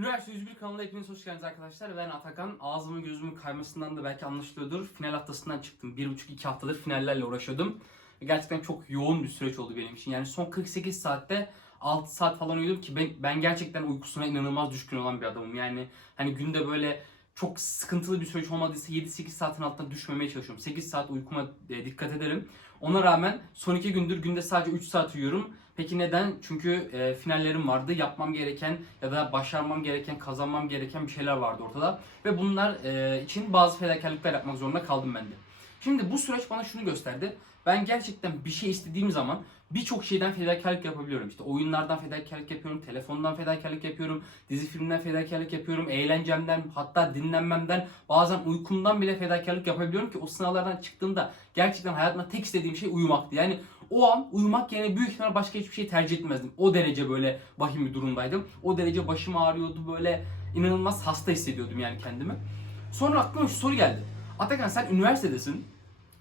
Üniversite 101 kanalına hepiniz hoş geldiniz arkadaşlar. Ben Atakan. Ağzımın gözümün kaymasından da belki anlaşılıyordur. Final haftasından çıktım. 1,5-2 haftadır finallerle uğraşıyordum. Gerçekten çok yoğun bir süreç oldu benim için. Yani son 48 saatte 6 saat falan uyudum ki ben, ben gerçekten uykusuna inanılmaz düşkün olan bir adamım. Yani hani günde böyle çok sıkıntılı bir süreç olmadıysa 7-8 saatin altına düşmemeye çalışıyorum. 8 saat uykuma e, dikkat ederim. Ona rağmen son 2 gündür günde sadece 3 saat uyuyorum. Peki neden? Çünkü e, finallerim vardı. Yapmam gereken ya da başarmam gereken, kazanmam gereken bir şeyler vardı ortada. Ve bunlar e, için bazı fedakarlıklar yapmak zorunda kaldım ben de. Şimdi bu süreç bana şunu gösterdi. Ben gerçekten bir şey istediğim zaman birçok şeyden fedakarlık yapabiliyorum. İşte oyunlardan fedakarlık yapıyorum, telefondan fedakarlık yapıyorum, dizi filmden fedakarlık yapıyorum, eğlencemden hatta dinlenmemden, bazen uykumdan bile fedakarlık yapabiliyorum ki o sınavlardan çıktığımda gerçekten hayatımda tek istediğim şey uyumaktı. Yani o an uyumak yerine büyük ihtimal başka hiçbir şey tercih etmezdim. O derece böyle vahim bir durumdaydım. O derece başım ağrıyordu böyle inanılmaz hasta hissediyordum yani kendimi. Sonra aklıma şu soru geldi. Atakan sen üniversitedesin.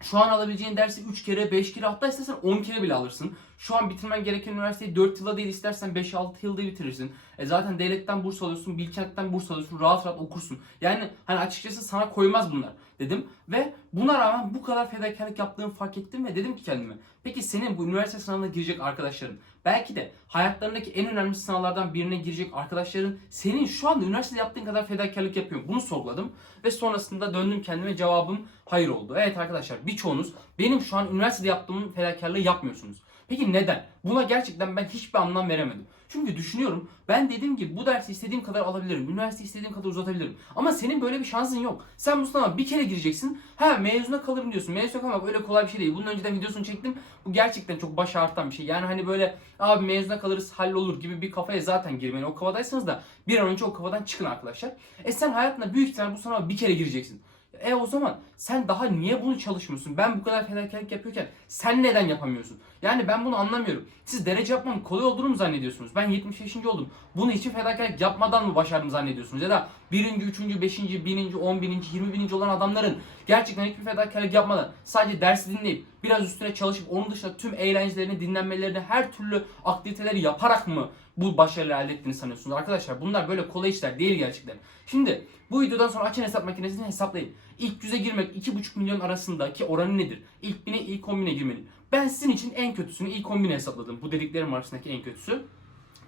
Şu an alabileceğin dersi 3 kere, 5 kere hatta istersen 10 kere bile alırsın. Şu an bitirmen gereken üniversiteyi 4 yılda değil istersen 5-6 yılda bitirirsin. E zaten devletten burs alıyorsun, Bilkent'ten burs alıyorsun, rahat rahat okursun. Yani hani açıkçası sana koymaz bunlar dedim. Ve buna rağmen bu kadar fedakarlık yaptığımı fark ettim ve dedim ki kendime. Peki senin bu üniversite sınavına girecek arkadaşların, belki de hayatlarındaki en önemli sınavlardan birine girecek arkadaşların senin şu anda üniversitede yaptığın kadar fedakarlık yapıyor. Bunu sorguladım ve sonrasında döndüm kendime cevabım hayır oldu. Evet arkadaşlar birçoğunuz benim şu an üniversitede yaptığım fedakarlığı yapmıyorsunuz. Peki neden? Buna gerçekten ben hiçbir anlam veremedim. Çünkü düşünüyorum ben dedim ki bu dersi istediğim kadar alabilirim. Üniversite istediğim kadar uzatabilirim. Ama senin böyle bir şansın yok. Sen bu sınava bir kere gireceksin. Ha mezuna kalırım diyorsun. Mezuna kalmak öyle kolay bir şey değil. Bunun önceden videosunu çektim. Bu gerçekten çok baş ağrıtan bir şey. Yani hani böyle abi mezuna kalırız hallolur gibi bir kafaya zaten girmeyin. O kafadaysanız da bir an önce o kafadan çıkın arkadaşlar. E sen hayatında büyük ihtimal bu sınava bir kere gireceksin. E o zaman sen daha niye bunu çalışmıyorsun? Ben bu kadar fedakarlık yapıyorken sen neden yapamıyorsun? Yani ben bunu anlamıyorum. Siz derece yapmanın kolay olduğunu mu zannediyorsunuz? Ben 75. oldum. Bunu için fedakarlık yapmadan mı başardım zannediyorsunuz? Ya da 1. 3. 5. 1000. 10 bin. 20 bin olan adamların gerçekten hiçbir fedakarlık yapmadan sadece dersi dinleyip biraz üstüne çalışıp onun dışında tüm eğlencelerini, dinlenmelerini, her türlü aktiviteleri yaparak mı bu başarıları elde ettiğini sanıyorsunuz? Arkadaşlar bunlar böyle kolay işler değil gerçekten. Şimdi bu videodan sonra açın hesap makinesini hesaplayın. İlk yüze girmek 2,5 milyon arasındaki oranı nedir? İlk bine, ilk 10 bine girmeli. Ben sizin için en kötüsünü ilk 10 bine hesapladım. Bu dediklerim arasındaki en kötüsü.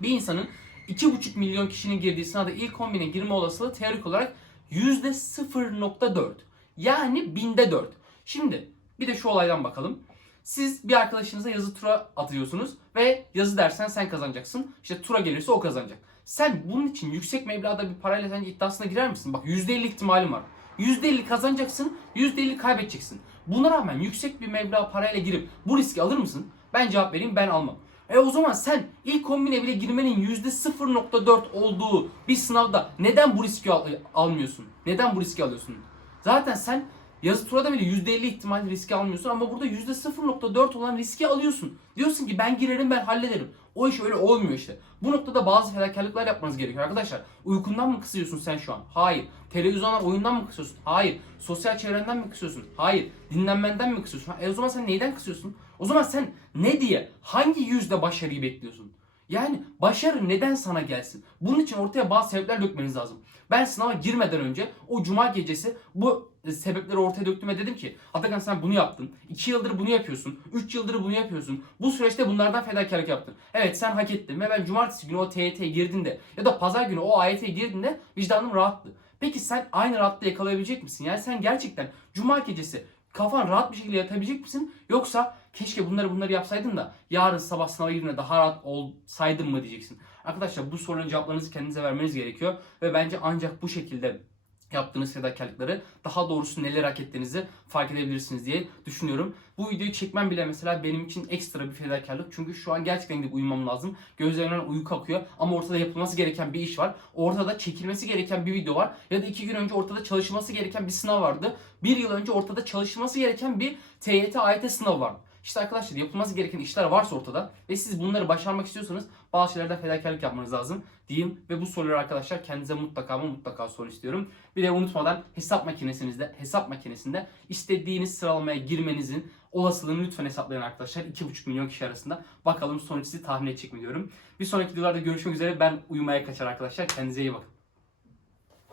Bir insanın 2,5 milyon kişinin girdiği sınavda ilk 10 bine girme olasılığı teorik olarak %0.4. Yani binde 4. Şimdi bir de şu olaydan bakalım. Siz bir arkadaşınıza yazı tura atıyorsunuz ve yazı dersen sen kazanacaksın. İşte tura gelirse o kazanacak. Sen bunun için yüksek meblağda bir parayla sence iddiasına girer misin? Bak %50 ihtimalim var. %50 kazanacaksın, %50 kaybedeceksin. Buna rağmen yüksek bir meblağ parayla girip bu riski alır mısın? Ben cevap vereyim ben almam. E o zaman sen ilk kombine bile girmenin %0.4 olduğu bir sınavda neden bu riski al- almıyorsun? Neden bu riski alıyorsun? Zaten sen yazı turada bile %50 ihtimal riski almıyorsun ama burada %0.4 olan riski alıyorsun. Diyorsun ki ben girerim ben hallederim. O iş öyle olmuyor işte. Bu noktada bazı fedakarlıklar yapmanız gerekiyor arkadaşlar. Uykundan mı kısıyorsun sen şu an? Hayır. Televizyondan oyundan mı kısıyorsun? Hayır. Sosyal çevrenden mi kısıyorsun? Hayır. Dinlenmenden mi kısıyorsun? E o zaman sen neyden kısıyorsun? O zaman sen ne diye hangi yüzde başarıyı bekliyorsun? Yani başarı neden sana gelsin? Bunun için ortaya bazı sebepler dökmeniz lazım. Ben sınava girmeden önce o cuma gecesi bu e, sebepleri ortaya döktüm dedim ki Atakan sen bunu yaptın. 2 yıldır bunu yapıyorsun. 3 yıldır bunu yapıyorsun. Bu süreçte bunlardan fedakarlık yaptın. Evet sen hak ettin ve ben cumartesi günü o TYT'ye girdiğinde ya da pazar günü o AYT'ye girdiğinde vicdanım rahattı. Peki sen aynı rahatlığı yakalayabilecek misin? Yani sen gerçekten cuma gecesi kafan rahat bir şekilde yatabilecek misin? Yoksa keşke bunları bunları yapsaydın da yarın sabah sınava girdiğinde daha rahat olsaydın mı diyeceksin. Arkadaşlar bu sorunun cevaplarınızı kendinize vermeniz gerekiyor. Ve bence ancak bu şekilde yaptığınız fedakarlıkları daha doğrusu neler hak ettiğinizi fark edebilirsiniz diye düşünüyorum. Bu videoyu çekmem bile mesela benim için ekstra bir fedakarlık. Çünkü şu an gerçekten gidip uyumam lazım. Gözlerimden uyku akıyor ama ortada yapılması gereken bir iş var. Ortada çekilmesi gereken bir video var. Ya da iki gün önce ortada çalışılması gereken bir sınav vardı. Bir yıl önce ortada çalışılması gereken bir TYT, AYT sınavı vardı. İşte arkadaşlar yapılması gereken işler varsa ortada ve siz bunları başarmak istiyorsanız bazı şeylerden fedakarlık yapmanız lazım diyeyim ve bu soruları arkadaşlar kendinize mutlaka ama mutlaka sorun istiyorum. Bir de unutmadan hesap makinesinizde hesap makinesinde istediğiniz sıralamaya girmenizin olasılığını lütfen hesaplayın arkadaşlar. 2,5 milyon kişi arasında. Bakalım sonuç sizi tahmin edecek mi diyorum. Bir sonraki videolarda görüşmek üzere. Ben uyumaya kaçar arkadaşlar. Kendinize iyi bakın.